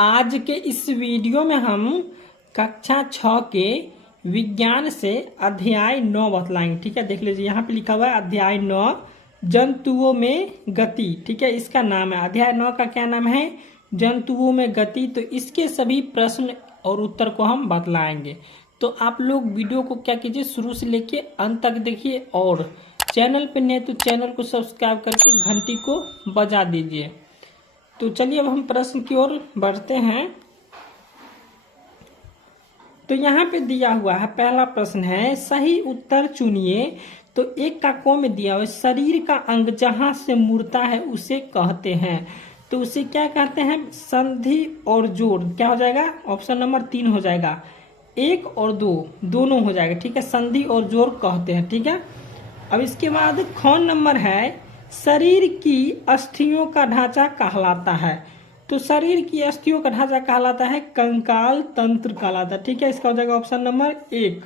आज के इस वीडियो में हम कक्षा 6 के विज्ञान से अध्याय 9 बतलाएंगे। ठीक है, देख लीजिए यहाँ पे लिखा हुआ है अध्याय 9 जंतुओं में गति। ठीक है, इसका नाम है अध्याय 9 का क्या नाम है? जंतुओं में गति। तो इसके सभी प्रश्न और उत्तर को हम बतलाएंगे। तो आप लोग वीडियो को क्या कीजिए, शुरू से लेके अंत तक देखिए और चैनल पे नए तो चैनल को सब्सक्राइब करके घंटी को बजा दीजिए। तो चलिए अब हम प्रश्न की ओर बढ़ते हैं। तो यहाँ पे दिया हुआ है, पहला प्रश्न है सही उत्तर चुनिए। तो एक का को में दिया हुआ है शरीर का अंग जहां से मुड़ता है उसे कहते हैं। तो उसे क्या कहते हैं? संधि और जोड़। क्या हो जाएगा? ऑप्शन नंबर 3 हो जाएगा। 1 और 2 दोनों हो जाएगा। ठीक है, संधि और जोड़ कहते हैं। ठीक है, अब इसके बाद ख नंबर है शरीर की अस्थियों का ढांचा कहलाता है। तो शरीर की अस्थियों का ढांचा कहलाता है कंकाल तंत्र कहलाता है। ठीक है, इसका हो जाएगा ऑप्शन नंबर 1।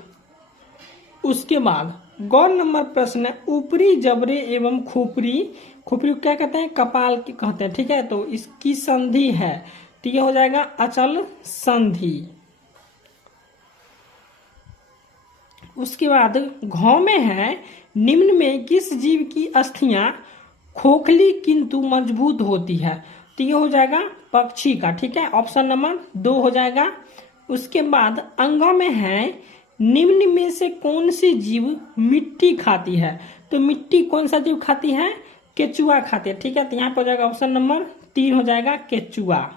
उसके बाद गौ नंबर प्रश्न है ऊपरी जबड़े एवं खोपड़ी। खोपड़ी को क्या कहते हैं? कपाल की कहते हैं। ठीक है, तो इसकी संधि है। ठीक है, हो जाएगा अचल संधि। उसके बाद घ में है निम्न में किस जीव की अस्थियां खोखली किंतु मजबूत होती है? तो ये हो जाएगा पक्षी का। ठीक है, ऑप्शन नंबर 2 हो जाएगा। उसके बाद अंगों में है निम्न में से कौन सी जीव मिट्टी खाती है? तो मिट्टी कौन सा जीव खाती है? केचुआ खाती है। ठीक है, तो यहाँ पर हो जाएगा ऑप्शन नंबर 3 हो जाएगा केचुआ।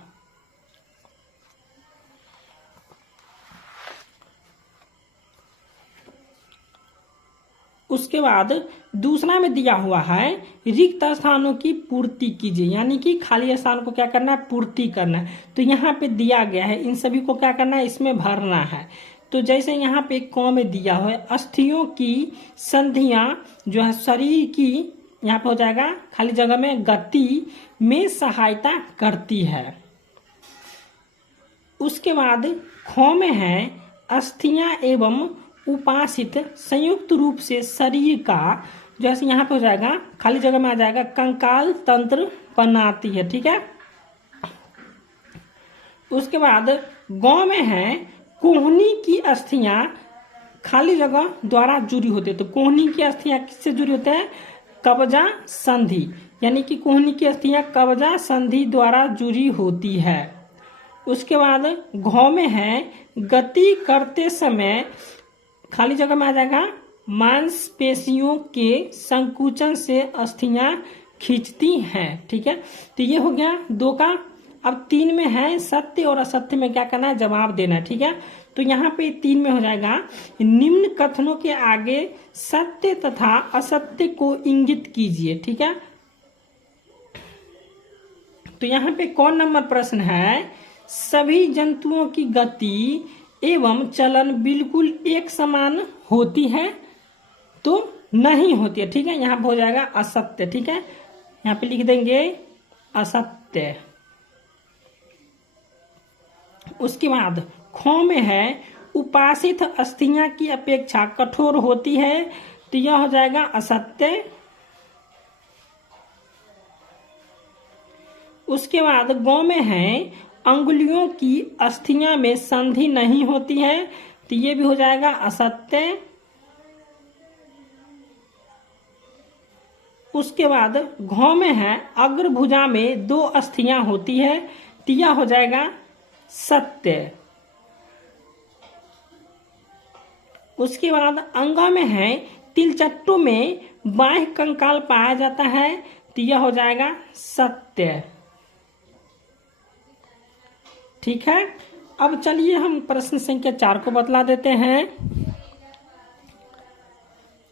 उसके बाद दूसरा में दिया हुआ है रिक्त स्थानों की पूर्ति कीजिए, यानी कि खाली स्थान को क्या करना है? पूर्ति करना है। तो यहाँ पे दिया गया है, इन सभी को क्या करना है? इसमें भरना है। तो जैसे यहाँ पे क में दिया हुआ है अस्थियों की संधियां जो है शरीर की, यहाँ पे हो जाएगा खाली जगह में गति में सहायता करती है। उसके बाद ख में है अस्थियां एवं उपासित संयुक्त रूप से शरीर का, जैसे यहाँ पे हो जाएगा खाली जगह में आ जाएगा कंकाल तंत्र बनाती है। ठीक है, उसके बाद गौ में है कोहनी की अस्थियां खाली जगह द्वारा जुड़ी होती है। तो कोहनी की अस्थियां किससे जुड़ी होते हैं? कब्जा संधि, यानी कि कोहनी की अस्थियां कब्जा संधि द्वारा जुड़ी होती है। उसके बाद घ में है गति करते समय खाली जगह में आ जाएगा मांसपेशियों के संकुचन से अस्थियां खींचती हैं। ठीक है, तो ये हो गया 2 का। अब 3 में है सत्य और असत्य में क्या करना है? जवाब देना है। ठीक है, तो यहाँ पे 3 में हो जाएगा निम्न कथनों के आगे सत्य तथा असत्य को इंगित कीजिए। ठीक है, तो यहाँ पे कौन नंबर प्रश्न है सभी जंतुओं की गति एवं चलन बिल्कुल एक समान होती है? तो नहीं होती है। ठीक है, यहाँ पे हो जाएगा असत्य। ठीक है, यहाँ पे लिख देंगे असत्य। उसके बाद ख में है उपासित अस्थियां की अपेक्षा कठोर होती है। तो यह हो जाएगा असत्य। उसके बाद गौ में है अंगुलियों की अस्थियां में संधि नहीं होती है। तो ये भी हो जाएगा असत्य। उसके बाद घ में है अग्रभुजा में 2 अस्थियां होती है। तो यह हो जाएगा सत्य। उसके बाद अंगों में है तिलचट्टों में बाह्य कंकाल पाया जाता है। तो यह हो जाएगा सत्य। ठीक है, अब चलिए हम प्रश्न संख्या 4 को बतला देते हैं।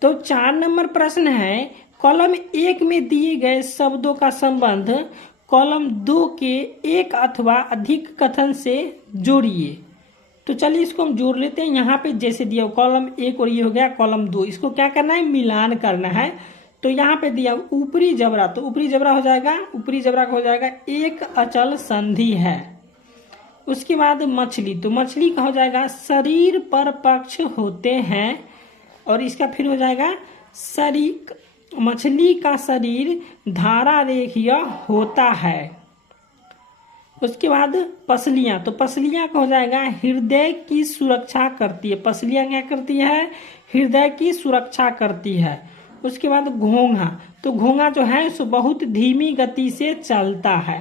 तो 4 नंबर प्रश्न है कॉलम 1 में दिए गए शब्दों का संबंध कॉलम 2 के एक अथवा अधिक कथन से जोड़िए। तो चलिए इसको हम जोड़ लेते हैं। यहाँ पे जैसे दिया कॉलम 1 और ये हो गया कॉलम 2, इसको क्या करना है? मिलान करना है। तो यहाँ पे दिया ऊपरी जबड़ा, तो ऊपरी जबड़ा हो जाएगा, ऊपरी जबड़ा का हो जाएगा एक अचल संधि है। उसके बाद मछली, तो मछली का हो जाएगा शरीर पर पक्ष होते हैं और इसका फिर हो जाएगा शरीर, मछली का शरीर धारा रेखीय होता है। उसके बाद पसलियां, तो पसलियां का हो जाएगा हृदय की सुरक्षा करती है। पसलियां क्या करती है? हृदय की सुरक्षा करती है। उसके बाद घोंघा, तो घोंघा जो है सो बहुत धीमी गति से चलता है।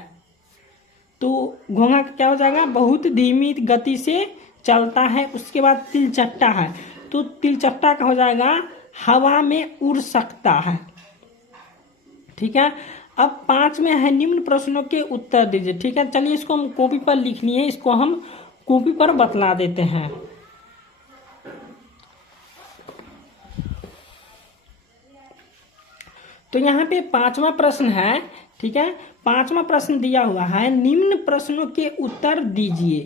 तो घोंघा क्या हो जाएगा? बहुत धीमी गति से चलता है। उसके बाद तिलचट्टा है, तो तिलचट्टा का हो जाएगा हवा में उड़ सकता है। ठीक है। अब 5 में है निम्न प्रश्नों के उत्तर दीजिए। ठीक है, चलिए इसको हम कॉपी पर लिखनी है, इसको हम कॉपी पर बतला देते हैं। तो यहाँ पे 5वां प्रश्न है। ठीक है, 5वां प्रश्न दिया हुआ है, निम्न प्रश्नों के उत्तर दीजिए।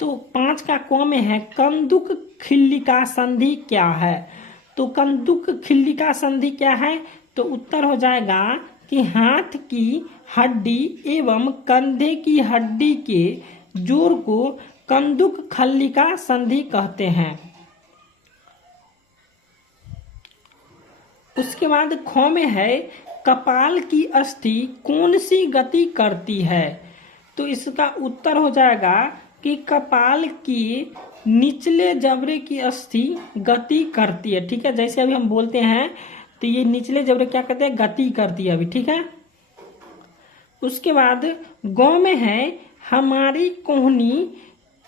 तो 5 का क में है कंदुक खिल्लिका संधि क्या है? तो कंदुक खिल्लिका संधि क्या है? तो उत्तर हो जाएगा कि हाथ की हड्डी एवं कंधे की हड्डी के जोड़ को कंदुक खल्लिका संधि कहते हैं। उसके बाद ख में है कपाल की अस्थि कौन सी गति करती है? तो इसका उत्तर हो जाएगा कि कपाल की निचले जबड़े की अस्थि गति करती है। ठीक है, जैसे अभी हम बोलते हैं तो ये निचले जबड़े क्या करते हैं? गति करती है अभी। ठीक है। उसके बाद गौ में है हमारी कोहनी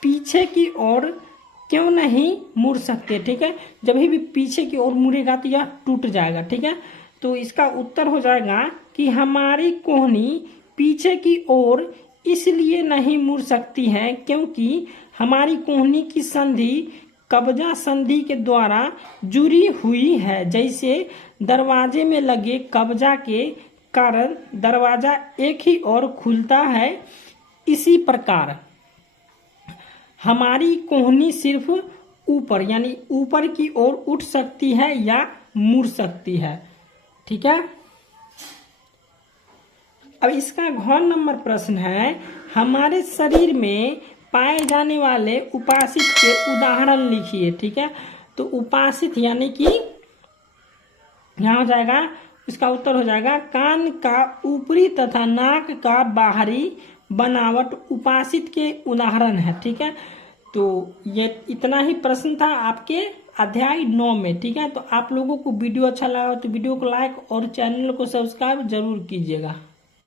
पीछे की ओर क्यों नहीं मुड़ सकते? ठीक है, जब भी पीछे की ओर मुड़ेगा तो यह टूट जाएगा। ठीक है, तो इसका उत्तर हो जाएगा कि हमारी कोहनी पीछे की ओर इसलिए नहीं मुड़ सकती है क्योंकि हमारी कोहनी की संधि कब्जा संधि के द्वारा जुड़ी हुई है। जैसे दरवाजे में लगे कब्जा के कारण दरवाजा एक ही ओर खुलता है, इसी प्रकार हमारी कोहनी सिर्फ ऊपर यानी ऊपर की ओर उठ सकती है या मुड़ सकती है। ठीक है। अब इसका घ नंबर प्रश्न है, हमारे शरीर में पाए जाने वाले उपासित के उदाहरण लिखिए। ठीक है, तो उपासित यानी कि यहाँ हो जाएगा, इसका उत्तर हो जाएगा कान का ऊपरी तथा नाक का बाहरी बनावट उपासित के उदाहरण है। ठीक है, तो ये इतना ही प्रश्न था आपके अध्याय 9 में। ठीक है, तो आप लोगों को वीडियो अच्छा लगा तो वीडियो को लाइक और चैनल को सब्सक्राइब जरूर कीजिएगा।